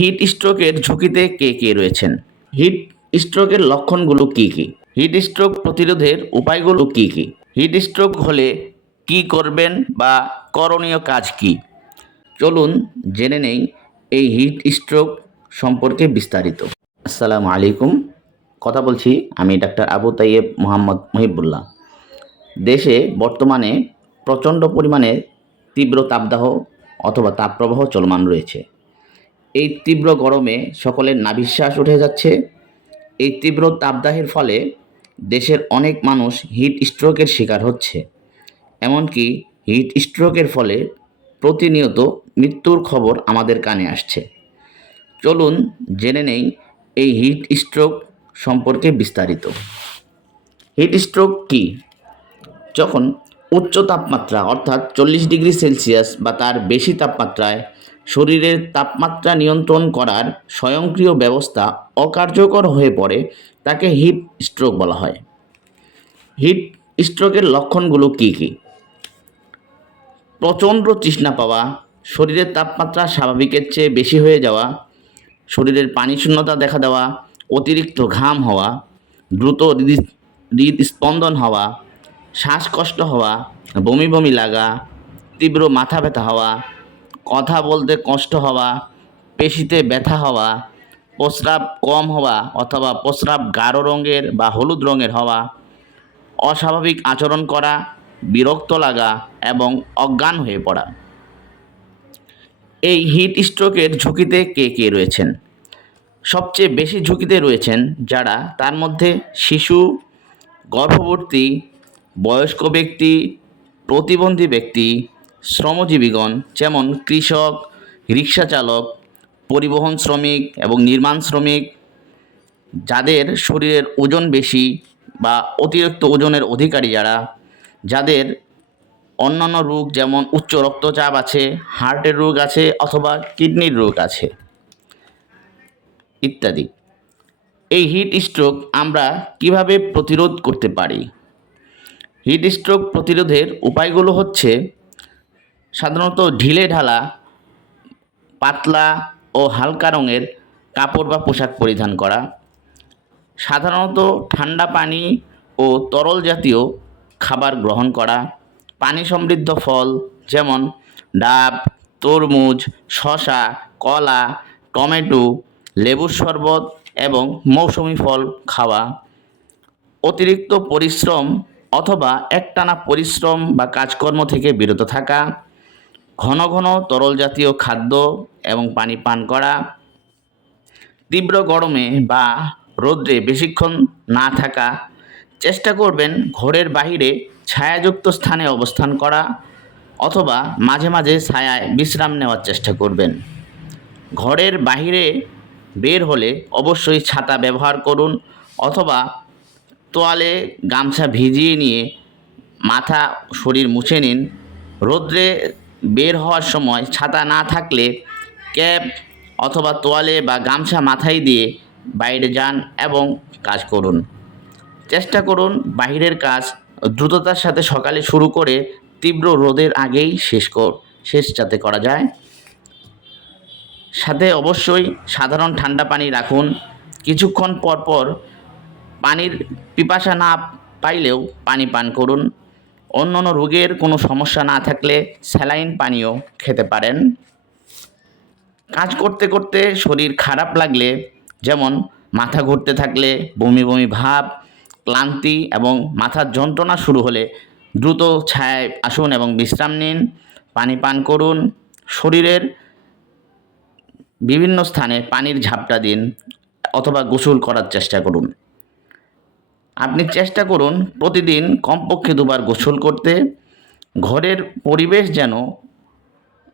Hit স্ট্রোকের ঝুঁকিতে কে কে রয়েছেন? হিট স্ট্রোকের লক্ষণগুলো কী কী? হিট স্ট্রোক প্রতিরোধের উপায়গুলো কী কী? হিট স্ট্রোক হলে কি করবেন বা করণীয় কাজ কি? চলুন জেনে নেই এই হিট স্ট্রোক সম্পর্কে বিস্তারিত। আসসালামু আলাইকুম। কথা বলছি আমি ডাক্তার আবু তাইয়েব মোহাম্মদ মহিবুল্লাহ। দেশে বর্তমানে প্রচণ্ড পরিমাণে তীব্র তাপদাহ অথবা তাপপ্রবাহ চলমান রয়েছে। এই তীব্র গরমে সকলের নাভিশ্বাস উঠে যাচ্ছে। এই তীব্র তাপদাহের ফলে দেশের অনেক মানুষ হিট স্ট্রোকের শিকার হচ্ছে। এমনকি হিট স্ট্রোকের ফলে প্রতিনিয়ত মৃত্যুর খবর আমাদের কানে আসছে। চলুন জেনে নেই এই হিট স্ট্রোক সম্পর্কে বিস্তারিত। হিট স্ট্রোক কী? যখন উচ্চ তাপমাত্রা, অর্থাৎ চল্লিশ ডিগ্রি সেলসিয়াস বা তার বেশি তাপমাত্রায় শরীরের তাপমাত্রা নিয়ন্ত্রণ করার স্বয়ংক্রিয় ব্যবস্থা অকার্যকর হয়ে পড়ে তাকে হিট স্ট্রোক বলা হয়। হিট স্ট্রোকের লক্ষণগুলো কী কী? প্রচণ্ড তৃষ্ণা পাওয়া, শরীরের তাপমাত্রা স্বাভাবিকের চেয়ে বেশি হয়ে যাওয়া, শরীরের পানি শূন্যতা দেখা দেওয়া, অতিরিক্ত ঘাম হওয়া, দ্রুত হৃদ হৃদস্পন্দন হওয়া শ্বাসকষ্ট হওয়া, বমি বমি লাগা, তীব্র মাথা ব্যথা হওয়া, কথা বলতে কষ্ট হওয়া, পেশিতে ব্যথা হওয়া, প্রস্রাব কম হওয়া অথবা প্রস্রাব গাঢ় রঙের বা হলুদ রঙের হওয়া, অস্বাভাবিক আচরণ করা, বিরক্ত লাগা এবং অজ্ঞান হয়ে পড়া। এই হিট স্ট্রোকের ঝুঁকিতে কে কে রয়েছেন? সবচেয়ে বেশি ঝুঁকিতে রয়েছেন যারা, তার মধ্যে শিশু, গর্ভবতী বয়স্ক ব্যক্তি, প্রতিবন্ধী ব্যক্তি, শ্রমজীবীগণ যেমন কৃষক, রিক্সা চালক, পরিবহন শ্রমিক এবং নির্মাণ শ্রমিক, যাদের শরীরের ওজন বেশি বা অতিরিক্ত ওজনের অধিকারী যারা, যাদের অন্যান্য রোগ যেমন উচ্চ রক্তচাপ আছে, হার্টের রোগ আছে অথবা কিডনির রোগ আছে ইত্যাদি। এই হিট স্ট্রোক আমরা কীভাবে প্রতিরোধ করতে পারি? হিট স্ট্রোক প্রতিরোধের উপায়গুলো হচ্ছে সাধারণত ঢিলে ঢালা, পাতলা ও হালকা রঙের কাপড় বা পোশাক পরিধান করা, সাধারণত ঠান্ডা পানি ও তরল জাতীয় খাবার গ্রহণ করা, পানি সমৃদ্ধ ফল যেমন ডাব, তরমুজ, শসা, কলা, টমেটো, লেবুর শরবত এবং মৌসুমি ফল খাওয়া, অতিরিক্ত পরিশ্রম অথবা একটানা পরিশ্রম বা কাজকর্ম থেকে বিরত থাকা, ঘন ঘন তরল জাতীয় খাদ্য এবং পানি পান করা, তীব্র গরমে বা রৌদ্রে বেশিক্ষণ না থাকা, চেষ্টা করবেন ঘরের বাহিরে ছায়াযুক্ত স্থানে অবস্থান করা অথবা মাঝে মাঝে ছায়ায় বিশ্রাম নেওয়ার চেষ্টা করবেন। ঘরের বাহিরে বের হলে অবশ্যই ছাতা ব্যবহার করুন অথবা তোয়ালে গামছা ভিজিয়ে নিয়ে মাথা শরীর মুছে নিন। রোদ্রে বের হওয়ার সময় ছাতা না থাকলে ক্যাপ অথবা তোয়ালে বা গামছা মাথায় দিয়ে বাইরে যান এবং কাজ করুন। চেষ্টা করুন বাইরের কাজ দ্রুততার সাথে সকালে শুরু করে তীব্র রোদের আগেই শেষ কর শেষ যাতে করা যায়। সাথে অবশ্যই সাধারণ ঠান্ডা পানি রাখুন। কিছুক্ষণ পর পর পানির পিপাসা না পাইলেও পানি পান করুন। অন্য অন্য রোগের কোনো সমস্যা না থাকলে স্যালাইন পানীয় খেতে পারেন। কাজ করতে করতে শরীর খারাপ লাগলে, যেমন মাথা ঘুরতে থাকলে, বমি বমি ভাব, ক্লান্তি এবং মাথার যন্ত্রণা শুরু হলে দ্রুত ছায়ায় আসুন এবং বিশ্রাম নিন। পানি পান করুন। শরীরের বিভিন্ন স্থানে পানির ঝাপটা দিন অথবা গোসল করার চেষ্টা করুন। আপনি চেষ্টা করুন প্রতিদিন কমপক্ষে দুবার গোসল করতে। ঘরের পরিবেশ যেন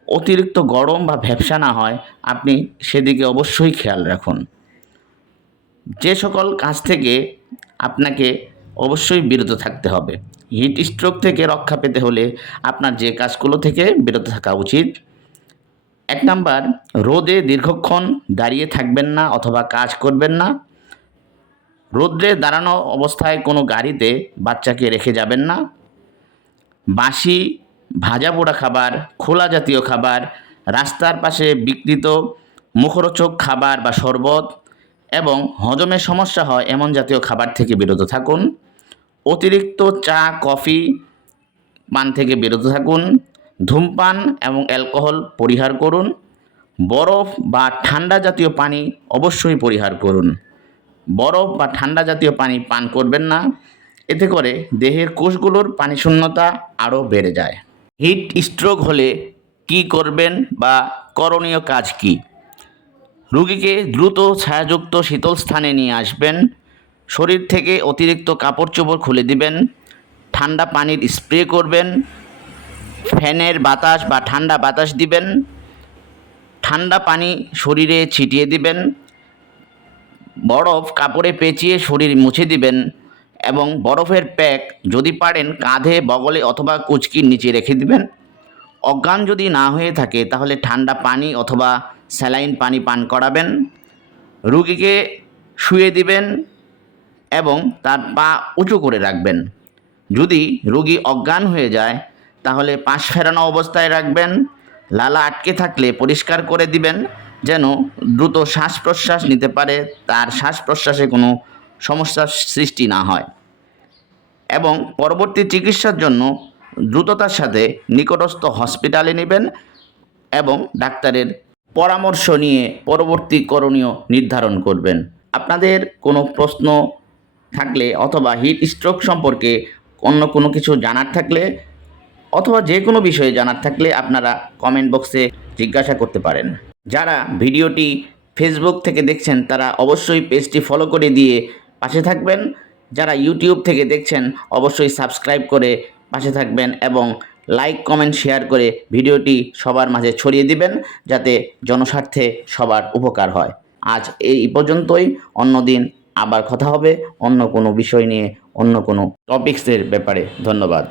অতিরিক্ত গরম বা ভ্যাপসা না হয়, আপনি সেদিকে অবশ্যই খেয়াল রাখুন। যে সকল কাজ থেকে আপনাকে অবশ্যই বিরত থাকতে হবে। হিট স্ট্রোক থেকে রক্ষা পেতে হলে আপনার যে কাজগুলো থেকে বিরত থাকা উচিত। এক নাম্বার, রোদে দীর্ঘক্ষণ দাঁড়িয়ে থাকবেন না অথবা কাজ করবেন না। রোদ্রে দাঁড়ানো অবস্থায় কোনো গাড়িতে বাচ্চাকে রেখে যাবেন না। বাসি ভাজা পোড়া খাবার, খোলা জাতীয় খাবার, রাস্তার পাশে বিকৃত মুখরোচক খাবার বা শরবত এবং হজমের সমস্যা হয় এমন জাতীয় খাবার থেকে বিরত থাকুন। অতিরিক্ত চা, কফি পান থেকে বিরত থাকুন। ধূমপান এবং অ্যালকোহল পরিহার করুন। বরফ বা ঠান্ডা জাতীয় পানি অবশ্যই পরিহার করুন। বরফ বা ঠান্ডা জাতীয় পানি পান করবেন না। এতে করে দেহের কোষগুলোর পানি শূন্যতা আরও বেড়ে যায়। হিট স্ট্রোক হলে কি করবেন বা করণীয় কাজ কি? রুগীকে দ্রুত ছায়াযুক্ত শীতল স্থানে নিয়ে আসবেন। শরীর থেকে অতিরিক্ত কাপড় চোপড় খুলে দিবেন। ঠান্ডা পানির স্প্রে করবেন। ফ্যানের বাতাস বা ঠান্ডা বাতাস দিবেন। ঠান্ডা পানি শরীরে ছিটিয়ে দিবেন। বরফ কাপড়ে পেঁচিয়ে শরীর মুছে দিবেন এবং বরফের প্যাক যদি পারেন কাঁধে, বগলে অথবা কুচকির নিচে রেখে দিবেন। অজ্ঞান যদি না হয়ে থাকে, তাহলে ঠান্ডা পানি অথবা স্যালাইন পানি পান করাবেন। রুগীকে শুয়ে দিবেন এবং তার পা উঁচু করে রাখবেন। যদি রুগী অজ্ঞান হয়ে যায়, তাহলে পাশ ফেরানো অবস্থায় রাখবেন। লালা আটকে থাকলে পরিষ্কার করে দিবেন যেন দ্রুত শ্বাস প্রশ্বাস নিতে পারে, তার শ্বাস প্রশ্বাসে কোনো সমস্যার সৃষ্টি না হয়। এবং পরবর্তী চিকিৎসার জন্য দ্রুততার সাথে নিকটস্থ হসপিটালে নেবেন এবং ডাক্তারের পরামর্শ নিয়ে পরবর্তী করণীয় নির্ধারণ করবেন। আপনাদের কোনো প্রশ্ন থাকলে অথবা হিট স্ট্রোক সম্পর্কে অন্য কোনো কিছু জানার থাকলে অথবা যে কোনো বিষয়ে জানার থাকলে আপনারা কমেন্ট বক্সে জিজ্ঞাসা করতে পারেন। যারা ভিডিওটি ফেসবুক থেকে দেখছেন, তারা অবশ্যই পেজটি ফলো করে দিয়ে পাশে থাকবেন। যারা ইউটিউব থেকে দেখছেন, অবশ্যই সাবস্ক্রাইব করে পাশে থাকবেন এবং লাইক কমেন্ট শেয়ার করে ভিডিওটি সবার মাঝে ছড়িয়ে দিবেন, যাতে জনস্বার্থে সবার উপকার হয়। আজ এই পর্যন্তই। অন্যদিন আবার কথা হবে অন্য কোনো বিষয় নিয়ে, অন্য কোনো টপিক্সের ব্যাপারে। ধন্যবাদ।